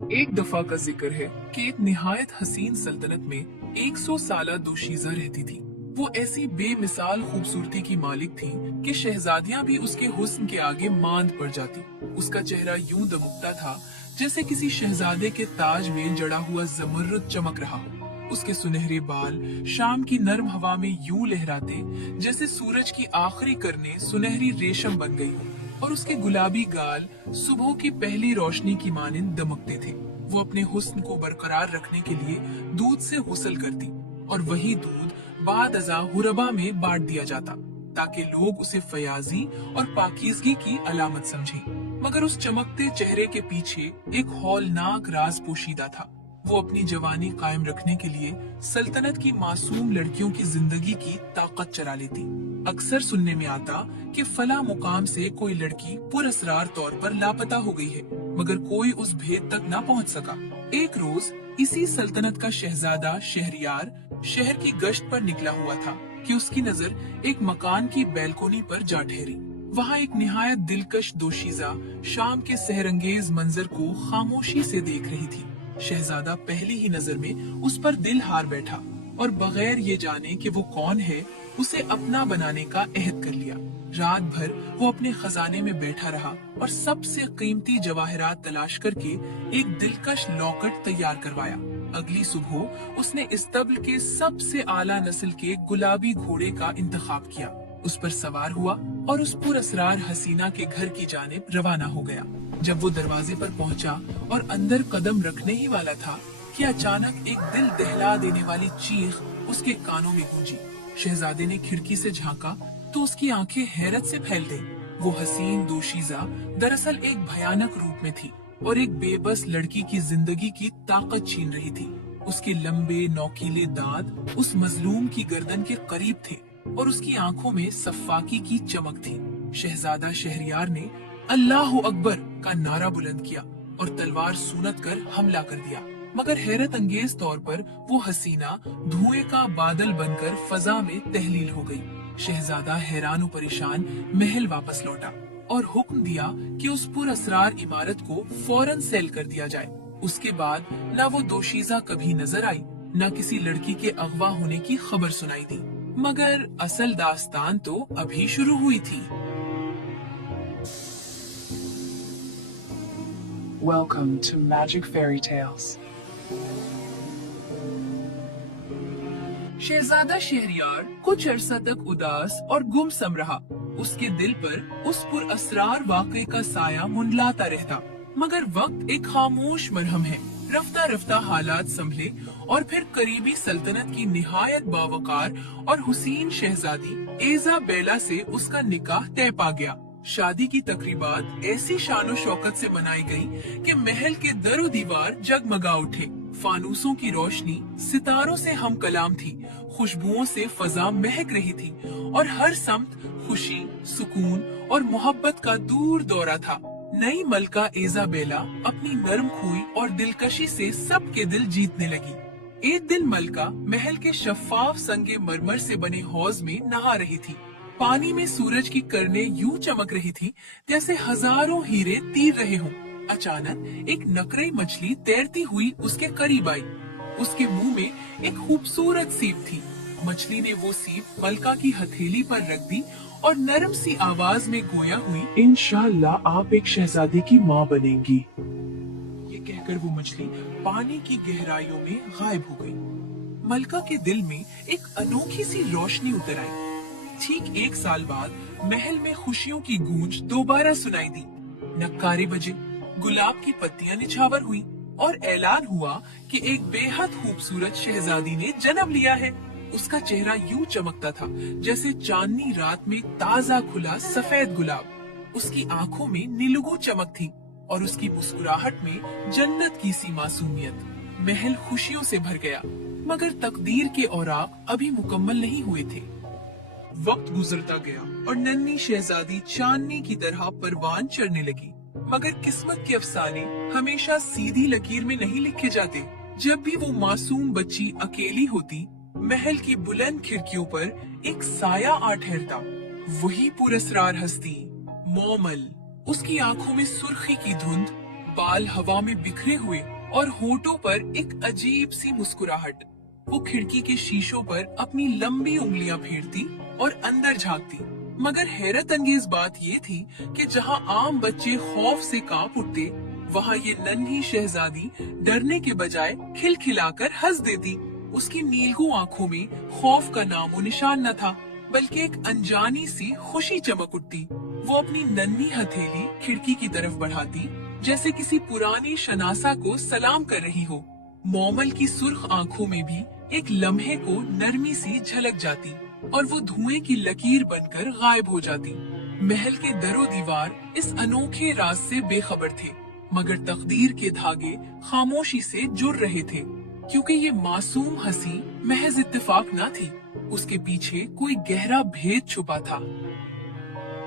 एक दफा का जिक्र है कि एक निहायत हसीन सल्तनत में 100 साला दोशीज़ा रहती थी। वो ऐसी बेमिसाल खूबसूरती की मालिक थी कि शहजादियां भी उसके हुस्न के आगे मांद पड़ जाती। उसका चेहरा यूं दमकता था जैसे किसी शहजादे के ताज में जड़ा हुआ जमर्रुद चमक रहा हो। उसके सुनहरे बाल शाम की नर्म हवा में यूं लहराते जैसे सूरज की आखिरी करने सुनहरी रेशम बन गई हो, और उसके गुलाबी गाल सुबह की पहली रोशनी की मानिंद दमकते थे। वो अपने हुस्न को बरकरार रखने के लिए दूध से गुस्ल करती, और वही दूध बाद अज़ा हुरबा में बांट दिया जाता ताकि लोग उसे फयाजी और पाकीज़गी की अलामत समझें। मगर उस चमकते चेहरे के पीछे एक हौलनाक राज पोशीदा था। वो अपनी जवानी कायम रखने के लिए सल्तनत की मासूम लड़कियों की जिंदगी की ताकत चरा लेती। अक्सर सुनने में आता कि फला मुकाम से कोई लड़की पुरअसरार तौर पर लापता हो गई है, मगर कोई उस भेद तक ना पहुंच सका। एक रोज इसी सल्तनत का शहजादा शहरयार शहर की गश्त पर निकला हुआ था कि उसकी नजर एक मकान की बैल्कोनी पर जा ठहरी। वहाँ एक निहायत दिलकश दोशीज़ा शाम के सहरंगेज मंजर को खामोशी से देख रही थी। शहजादा पहली ही नजर में उस पर दिल हार बैठा और बगैर ये जाने कि वो कौन है उसे अपना बनाने का अहद कर लिया। रात भर वो अपने खजाने में बैठा रहा और सबसे कीमती जवाहरात तलाश करके एक दिलकश लॉकेट तैयार करवाया। अगली सुबह उसने इस्तबल के सबसे आला नस्ल के गुलाबी घोड़े का इंतखाब किया, उस पर सवार हुआ और उस पुरअसरार हसीना के घर की जानिब रवाना हो गया। जब वो दरवाजे पर पहुंचा और अंदर कदम रखने ही वाला था कि अचानक एक दिल दहला देने वाली चीख उसके कानों में गूंजी। शहजादे ने खिड़की से झांका तो उसकी आंखें हैरत से फैल गईं। वो हसीन दोशीज़ा दरअसल एक भयानक रूप में थी और एक बेबस लड़की की जिंदगी की ताकत छीन रही थी। उसके लंबे नौकीले दांत उस मजलूम की गर्दन के करीब थे और उसकी आंखों में सफाकी की चमक थी। शहजादा शहरयार ने अल्लाह अकबर का नारा बुलंद किया और तलवार सूनत कर हमला कर दिया, मगर हैरत अंगेज तौर पर वो हसीना धुएं का बादल बनकर फजा में तहलील हो गई। शहजादा हैरान और परेशान महल वापस लौटा और हुक्म दिया कि उस पुरअसरार इमारत को फौरन सेल कर दिया जाए। उसके बाद न वो दोशीज़ा कभी नजर आई, न किसी लड़की के अगवा होने की खबर सुनाई दी। मगर असल दास्तान तो अभी शुरू हुई थी। Welcome to Magic Fairy Tales. शहजादा शहरयार कुछ अरसा तक उदास और गुमसम रहा। उसके दिल पर उस पुरअसरार वाक़े का साया मुंडलाता रहता। मगर वक्त एक खामोश मरहम है। रफ्ता रफ्ता हालात संभले और फिर करीबी सल्तनत की निहायत बावकार और हुसीन शहजादी इज़ाबेला से उसका निकाह तय पा गया। शादी की तकरीबात ऐसी शानो शौकत से मनाई गई कि महल के दरो दीवार जगमगा उठे। फानूसों की रोशनी सितारों से हम कलाम थी, खुशबुओं से फजा महक रही थी और हर समत खुशी, सुकून और मोहब्बत का दूर दौरा था। नई मलका इज़ाबेला अपनी नरम खुई और दिलकशी से सबके दिल जीतने लगी। एक दिन मलका महल के शफाफ संगे मरमर से बने हौज में नहा रही थी। पानी में सूरज की किरणें यूं चमक रही थी जैसे हजारों हीरे तीर रहे हों। अचानक एक नकरई मछली तैरती हुई उसके करीब आई। उसके मुंह में एक खूबसूरत सीप थी। मछली ने वो सीप मलका की हथेली पर रख दी और नरम सी आवाज में गोया हुई, इंशाअल्लाह आप एक शहजादी की माँ बनेंगी। ये कहकर वो मछली पानी की गहराइयों में गायब हो गई। मलका के दिल में एक अनोखी सी रोशनी उतर आई। ठीक 1 साल बाद महल में खुशियों की गूंज दोबारा सुनाई दी। नक्कारे बजे, गुलाब की पत्तियां निछावर हुई और ऐलान हुआ कि एक बेहद खूबसूरत शहजादी ने जन्म लिया है। उसका चेहरा यूं चमकता था जैसे चांदनी रात में ताजा खुला सफेद गुलाब। उसकी आंखों में नीलुगू चमक थी और उसकी मुस्कुराहट में जन्नत की सी मासूमियत। महल खुशियों से भर गया, मगर तकदीर के औराक अभी मुकम्मल नहीं हुए थे। वक्त गुजरता गया और नन्ही शहजादी चांदनी की तरह परवान चढ़ने लगी। मगर किस्मत के अफसाने हमेशा सीधी लकीर में नहीं लिखे जाते। जब भी वो मासूम बच्ची अकेली होती, महल की बुलंद खिड़कियों पर एक साया आ ठहरता। वही पुरअसरार हस्ती मोमल। उसकी आंखों में सुर्खी की धुंध, बाल हवा में बिखरे हुए और होठों पर एक अजीब सी मुस्कुराहट। वो खिड़की के शीशों पर अपनी लंबी उंगलियां फेरती और अंदर झांकती। मगर हैरत अंगेज बात ये थी कि जहां आम बच्चे खौफ से कांप उठते, वहां ये नन्ही शहजादी डरने के बजाय खिलखिलाकर हंस देती। उसकी नीलगू आंखों में खौफ का नामो निशान न था, बल्कि एक अनजानी सी खुशी चमक उठती। वो अपनी नन्ही हथेली खिड़की की तरफ बढ़ाती, जैसे किसी पुरानी शनासा को सलाम कर रही हो। मोमल की सुर्ख आंखों में भी एक लम्हे को नरमी सी झलक जाती और वो धुएं की लकीर बनकर गायब हो जाती। महल के दरो दीवार इस अनोखे राज से बेखबर थे, मगर तकदीर के धागे खामोशी से जुड़ रहे थे, क्योंकि ये मासूम हंसी महज इत्तेफाक न थी, उसके पीछे कोई गहरा भेद छुपा था।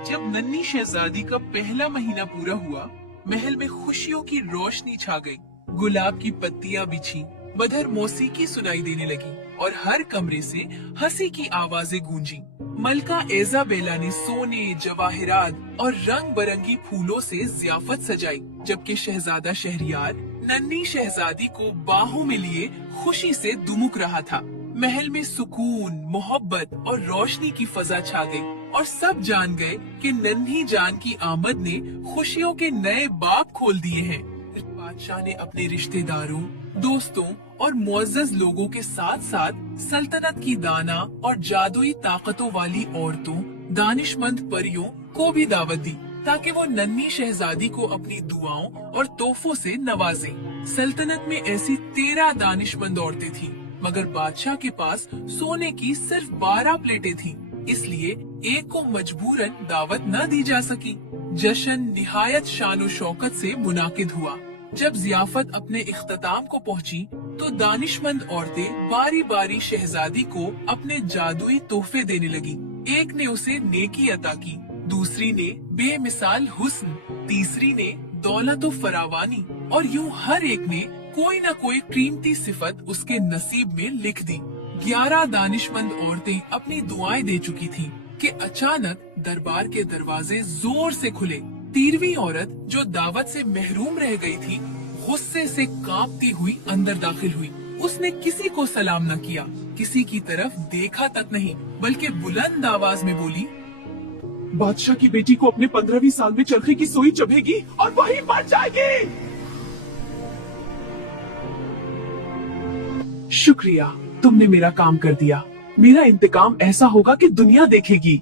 जब नन्ही शहजादी का पहला महीना पूरा हुआ, महल में खुशियों की रोशनी छा गई। गुलाब की पत्तियां बिछी, मधुर मौसीकी सुनाई देने लगी और हर कमरे से हंसी की आवाजें गूंजी। मलका इजाबेला ने सोने, जवाहरात और रंग बिरंगी फूलों से ज़ियाफत सजाई, जबकि शहजादा शहरियार नन्ही शहजादी को बाहों में लिए खुशी से दुमुक रहा था। महल में सुकून, मोहब्बत और रोशनी की फजा छा गई और सब जान गए कि नन्ही जान की आमद ने खुशियों के नए बाब खोल दिए हैं। बादशाह ने अपने रिश्तेदारों, दोस्तों और मुअज़्ज़ज़ लोगों के साथ साथ सल्तनत की दाना और जादुई ताकतों वाली औरतों, दानिशमंद परियों को भी दावत दी, ताकि वो नन्ही शहजादी को अपनी दुआओं और तोहफों से नवाजे। सल्तनत में ऐसी 13 दानिशमंद औरतें थीं, मगर बादशाह के पास सोने की सिर्फ 12 प्लेटें थीं, इसलिए एक को मजबूरन दावत न दी जा सकी। जश्न निहायत शान शौकत से मुनाकिद हुआ। जब ज़ियाफत अपने इख्तिताम को पहुंची, तो दानिशमंद औरतें बारी बारी शहजादी को अपने जादुई तोहफे देने लगी। एक ने उसे नेकी अता की, दूसरी ने बेमिसाल हुस्न, तीसरी ने दौलत और फरावानी, और यूं हर एक ने कोई न कोई कीमती सिफत उसके नसीब में लिख दी। 11 दानिशमंद औरतें अपनी दुआएं दे चुकी थीं कि अचानक दरबार के दरवाजे जोर से खुले। 13वीं औरत, जो दावत से महरूम रह गई थी, गुस्से से कांपती हुई अंदर दाखिल हुई। उसने किसी को सलाम न किया, किसी की तरफ देखा तक नहीं, बल्कि बुलंद आवाज में बोली, बादशाह की बेटी को अपने 15वीं साल में चरखे की सुई चुभेगी और वही मर जाएगी। शुक्रिया, तुमने मेरा काम कर दिया। मेरा इंतकाम ऐसा होगा कि दुनिया देखेगी।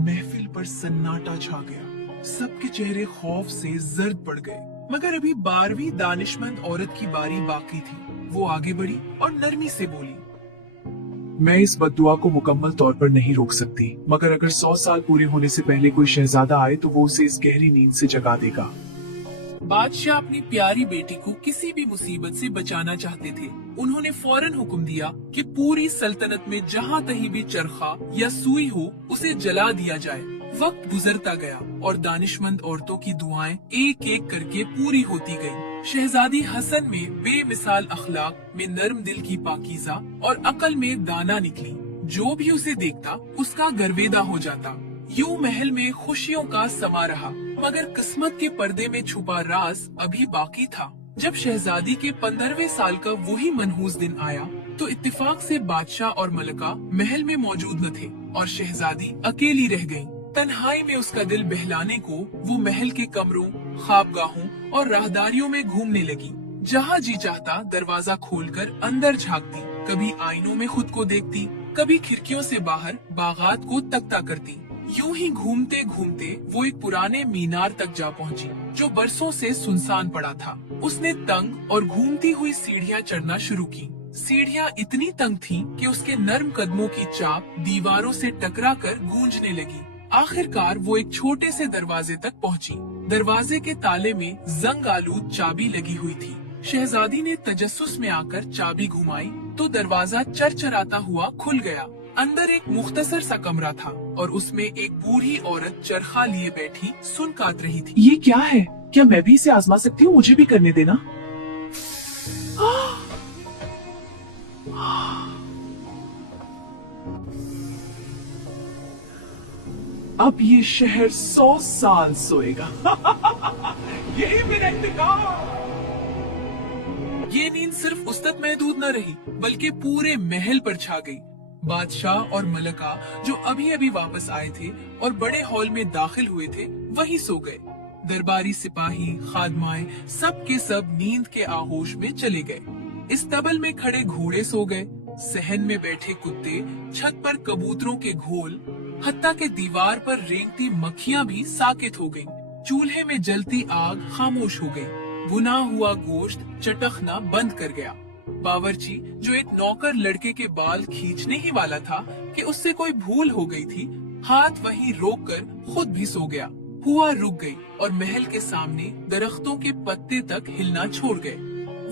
महफिल पर सन्नाटा छा गया। सबके चेहरे खौफ से जर्द पड़ गए, मगर अभी 12वीं दानिशमंद औरत की बारी बाकी थी। वो आगे बढ़ी और नरमी से बोली, मैं इस बद्दुआ को मुकम्मल तौर पर नहीं रोक सकती, मगर अगर 100 साल पूरे होने से पहले कोई शहजादा आए तो वो उसे इस गहरी नींद से जगा देगा। बादशाह अपनी प्यारी बेटी को किसी भी मुसीबत से बचाना चाहते थे। उन्होंने फौरन हुक्म दिया कि पूरी सल्तनत में जहाँ कहीं भी चरखा या सुई हो, उसे जला दिया जाए। वक्त गुजरता गया और दानिशमंद औरतों की दुआएं एक एक करके पूरी होती गईं। शहजादी हसन में बेमिसाल अखलाक में नर्म दिल की पाकीज़ा और अकल में दाना निकली। जो भी उसे देखता उसका गर्वेदा हो जाता। यूं महल में खुशियों का समा रहा, मगर किस्मत के पर्दे में छुपा राज अभी बाकी था। जब शहजादी के 15वें साल का वही मनहूस दिन आया, तो इत्तेफाक से बादशाह और मलका महल में मौजूद न थे और शहजादी अकेली रह गयी। तन्हाई में उसका दिल बहलाने को वो महल के कमरों, ख्वाबगाहों और राहदारियों में घूमने लगी। जहाँ जी चाहता दरवाजा खोलकर अंदर झांकती, कभी आईनों में खुद को देखती, कभी खिड़कियों से बाहर बागात को तकता करती। यूं ही घूमते घूमते वो एक पुराने मीनार तक जा पहुंची, जो बरसों से सुनसान पड़ा था। उसने तंग और घूमती हुई सीढ़ियां चढ़ना शुरू की। सीढ़ियां इतनी तंग थीं कि उसके नर्म कदमों की चाप दीवारों से टकराकर गूंजने लगी। आखिरकार वो एक छोटे से दरवाजे तक पहुंची। दरवाजे के ताले में जंग आलूद चाबी लगी हुई थी। शहजादी ने तजस्सुस में आकर चाबी घुमाई तो दरवाजा चरचराता हुआ खुल गया। अंदर एक मुख्तसर सा कमरा था और उसमें एक बूढ़ी औरत चरखा लिए बैठी सुन काट रही थी। ये क्या है? क्या मैं भी इसे आजमा सकती हूँ? मुझे भी करने देना। अब ये शहर 100 साल सोएगा। यही मेरा इंतकाम। ये नींद सिर्फ उस तक महदूद न रही बल्कि पूरे महल पर छा गई। बादशाह और मलका जो अभी अभी वापस आए थे और बड़े हॉल में दाखिल हुए थे वहीं सो गए। दरबारी सिपाही खादमाएं सब के सब नींद के आहोश में चले गए। इस्तबल में खड़े घोड़े सो गए, सहन में बैठे कुत्ते, छत पर कबूतरों के घोल, हत्ता के दीवार पर रेंगती मक्खियां भी साकित हो गईं। चूल्हे में जलती आग खामोश हो गई। भुना हुआ गोश्त चटकना बंद कर गया। बावर्ची जो एक नौकर लड़के के बाल खींचने ही वाला था कि उससे कोई भूल हो गई थी, हाथ वहीं रोककर खुद भी सो गया। हुआ रुक गई और महल के सामने दरख्तों के पत्ते तक हिलना छोड़ गए।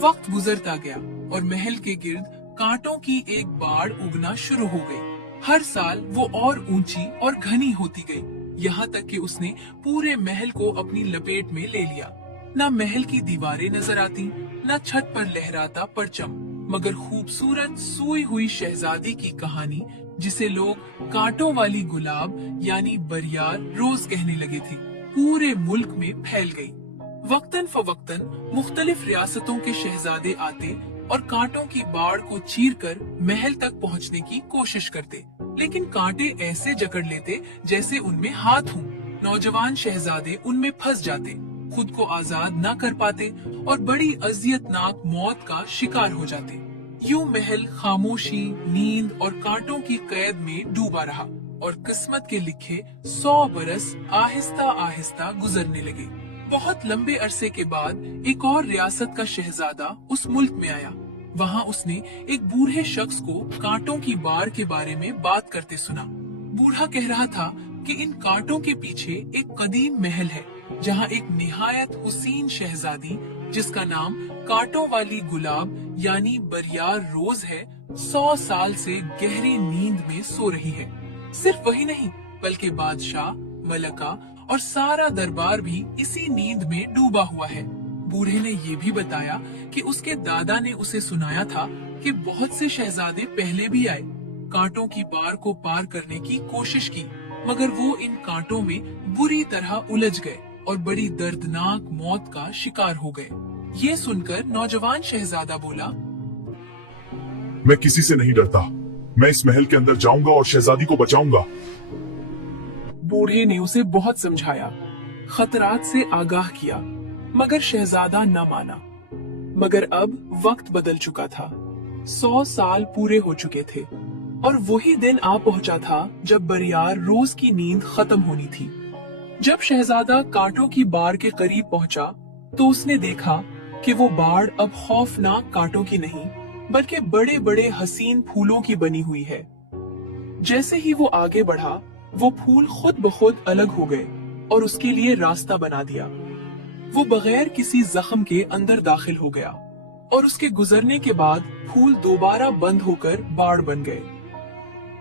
वक्त गुजरता गया और महल के गिर्द कांटों की एक बाढ़ उगना शुरू हो गई। हर साल वो और ऊंची और घनी होती गई, यहाँ तक कि उसने पूरे महल को अपनी लपेट में ले लिया। न महल की दीवारें नजर आती, न छत पर लहराता परचम, मगर खूबसूरत सोई हुई शहजादी की कहानी जिसे लोग कांटों वाली गुलाब यानी बरियार रोज कहने लगे थे, पूरे मुल्क में फैल गई। वक्तन फवक्तन मुख्तलिफ रियासतों के शहजादे आते और कांटों की बाढ़ को चीरकर महल तक पहुंचने की कोशिश करते, लेकिन कांटे ऐसे जकड़ लेते जैसे उनमें हाथ हों। नौजवान शहजादे उनमें फंस जाते, खुद को आजाद न कर पाते और बड़ी अजियतनाक मौत का शिकार हो जाते। यूं महल खामोशी, नींद और कांटों की कैद में डूबा रहा और किस्मत के लिखे 100 बरस आहिस्ता आहिस्ता गुजरने लगे। बहुत लंबे अरसे के बाद एक और रियासत का शहजादा उस मुल्क में आया। वहाँ उसने एक बूढ़े शख्स को कांटों की बाढ़ के बारे में बात करते सुना। बूढ़ा कह रहा था कि इन कांटों के पीछे एक कदीम महल है जहाँ एक निहायत हुसीन शहजादी जिसका नाम कांटों वाली गुलाब यानी बरियार रोज है 100 साल से गहरी नींद में सो रही है। सिर्फ वही नहीं बल्कि बादशाह, मलका और सारा दरबार भी इसी नींद में डूबा हुआ है। बूढ़े ने ये भी बताया कि उसके दादा ने उसे सुनाया था कि बहुत से शहजादे पहले भी आए, कांटों की बाढ़ को पार करने की कोशिश की, मगर वो इन कांटों में बुरी तरह उलझ गए और बड़ी दर्दनाक मौत का शिकार हो गए। ये सुनकर नौजवान शहजादा बोला, मैं किसी से नहीं डरता। मैं इस महल के अंदर जाऊंगा और शहजादी को बचाऊंगा। बूढ़े ने उसे बहुत समझाया, खतरात से आगाह किया, मगर शहजादा न माना। मगर अब वक्त बदल चुका था। 100 साल पूरे हो चुके थे और वही दिन आ पहुंचा था जब बरियार रोज की नींद खत्म होनी थी। जब शहजादा कांटों की बाढ़ के करीब पहुंचा तो उसने देखा कि वो बाढ़ अब खौफनाक कांटों की नहीं बल्कि बड़े बड़े हसीन फूलों की बनी हुई है। जैसे ही वो आगे बढ़ा वो फूल खुद ब खुद अलग हो गए और उसके लिए रास्ता बना दिया। वो बगैर किसी जख्म के अंदर दाखिल हो गया और उसके गुजरने के बाद फूल दोबारा बंद होकर बाढ़ बन गए।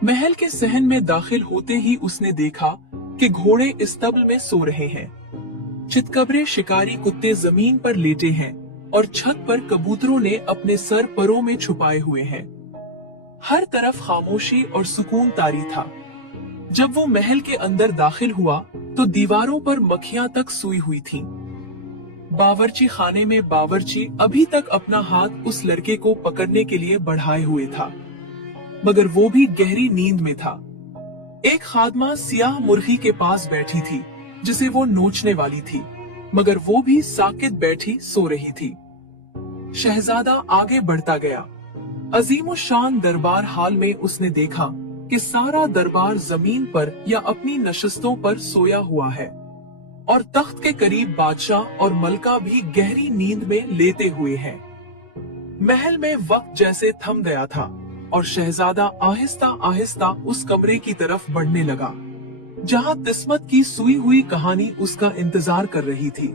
महल के सहन में दाखिल होते ही उसने देखा कि घोड़े इस्तबल में सो रहे हैं, चितकबरे शिकारी कुत्ते जमीन पर लेटे हैं और छत पर कबूतरों ने अपने सर परों में छुपाए हुए हैं। हर तरफ खामोशी और सुकून तारी था। जब वो महल के अंदर दाखिल हुआ तो दीवारों पर मक्खियां तक सोई हुई थीं। बावर्ची खाने में बावर्ची अभी तक अपना हाथ उस लड़के को पकड़ने के लिए बढ़ाए हुए था, मगर वो भी गहरी नींद में था। एक खादमा सियाह मुर्गी के पास बैठी थी जिसे वो नोचने वाली थी, मगर वो भी साकित बैठी सो रही थी। शहजादा आगे बढ़ता गया। अजीम शान दरबार हाल में उसने देखा कि सारा दरबार जमीन पर या अपनी नशस्तों पर सोया हुआ है और तख्त के करीब बादशाह और मलका भी गहरी नींद में लेटे हुए हैं। महल में वक्त जैसे थम गया था और शहजादा आहिस्ता आहिस्ता उस कमरे की तरफ बढ़ने लगा जहां किस्मत की सुई हुई कहानी उसका इंतजार कर रही थी।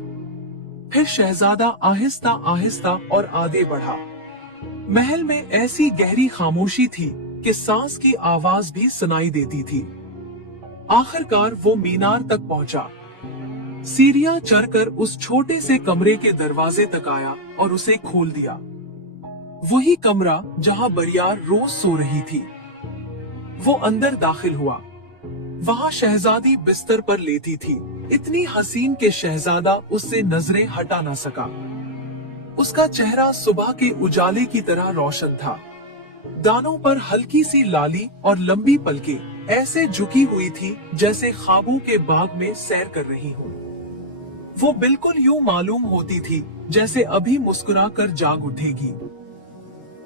फिर शहजादा आहिस्ता आहिस्ता और आगे बढ़ा। महल में ऐसी गहरी खामोशी थी कि सांस की आवाज भी सुनाई देती थी। आखिरकार वो मीनार तक पहुंचा। सीढ़ियां चढ़कर उस छोटे से कमरे के दरवाजे तक आया और उसे खोल दिया। वही कमरा जहां बरियार रोज सो रही थी। वो अंदर दाखिल हुआ। वहाँ शहजादी बिस्तर पर लेटी थी, इतनी हसीन के शहजादा उससे नजरें हटा ना सका। उसका चेहरा सुबह के उजाले की तरह रोशन था। दानों पर हल्की सी लाली और लंबी पलकें ऐसे झुकी हुई थी जैसे ख्वाबों के बाग में सैर कर रही हो। वो बिल्कुल यूं मालूम होती थी जैसे अभी मुस्कुराकर जाग उठेगी।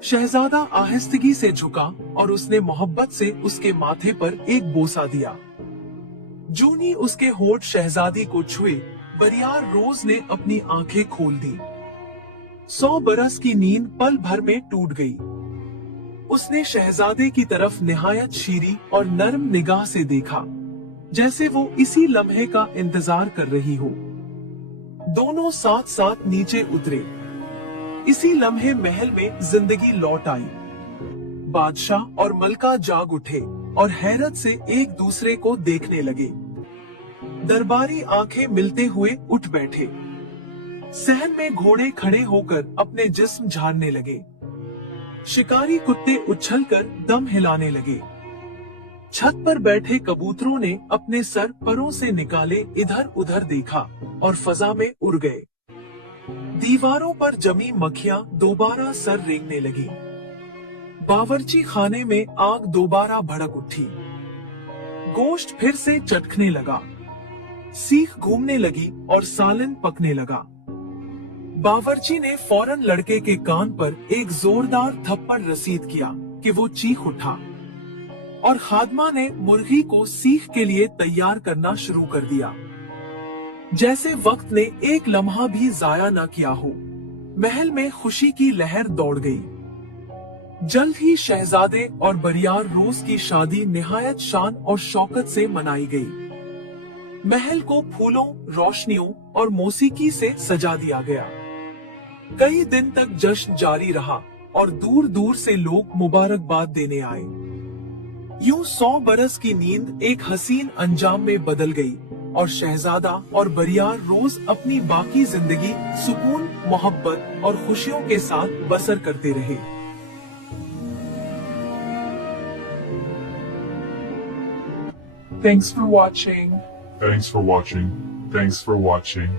शहजादा आहिस्तगी से झुका और उसने मोहब्बत से उसके माथे पर एक बोसा दिया। जूनी उसके होठ शहजादी को छुए, बरियार रोज ने अपनी आंखें खोल दी। 100 बरस की नींद पल भर में टूट गई। उसने शहजादे की तरफ निहायत शीरी और नर्म निगाह से देखा, जैसे वो इसी लम्हे का इंतजार कर रही हो। दोनों साथ साथ नीचे उतरे। इसी लम्हे महल में जिंदगी लौट आई। बादशाह और मलका जाग उठे और हैरत से एक दूसरे को देखने लगे। दरबारी आंखें मिलते हुए उठ बैठे। सहन में घोड़े खड़े होकर अपने जिस्म झाड़ने लगे। शिकारी कुत्ते उछलकर दम हिलाने लगे। छत पर बैठे कबूतरों ने अपने सर परों से निकाले इधर उधर देखा और फजा में उड़ गए। दीवारों पर जमी मक्खियां दोबारा सर रेंगने लगी। बावर्ची खाने में आग दोबारा भड़क उठी। गोश्त फिर से चटकने लगा। सीख घूमने लगी और सालन पकने लगा। बावर्ची ने फौरन लड़के के कान पर एक जोरदार थप्पड़ रसीद किया कि वो चीख उठा और खादमा ने मुर्गी को सीख के लिए तैयार करना शुरू कर दिया, जैसे वक्त ने एक लम्हा भी जाया न किया हो। महल में खुशी की लहर दौड़ गई। जल्द ही शहजादे और बरियार रोज की शादी निहायत शान और शौकत से मनाई गई। महल को फूलों, रोशनियों और मौसीकी से सजा दिया गया। कई दिन तक जश्न जारी रहा और दूर दूर से लोग मुबारकबाद देने आए। यूं 100 बरस की नींद एक हसीन अंजाम में बदल गई और शहजादा और बरियार रोज अपनी बाकी जिंदगी सुकून, मोहब्बत और खुशियों के साथ बसर करते रहे। Thanks for watching. Thanks for watching.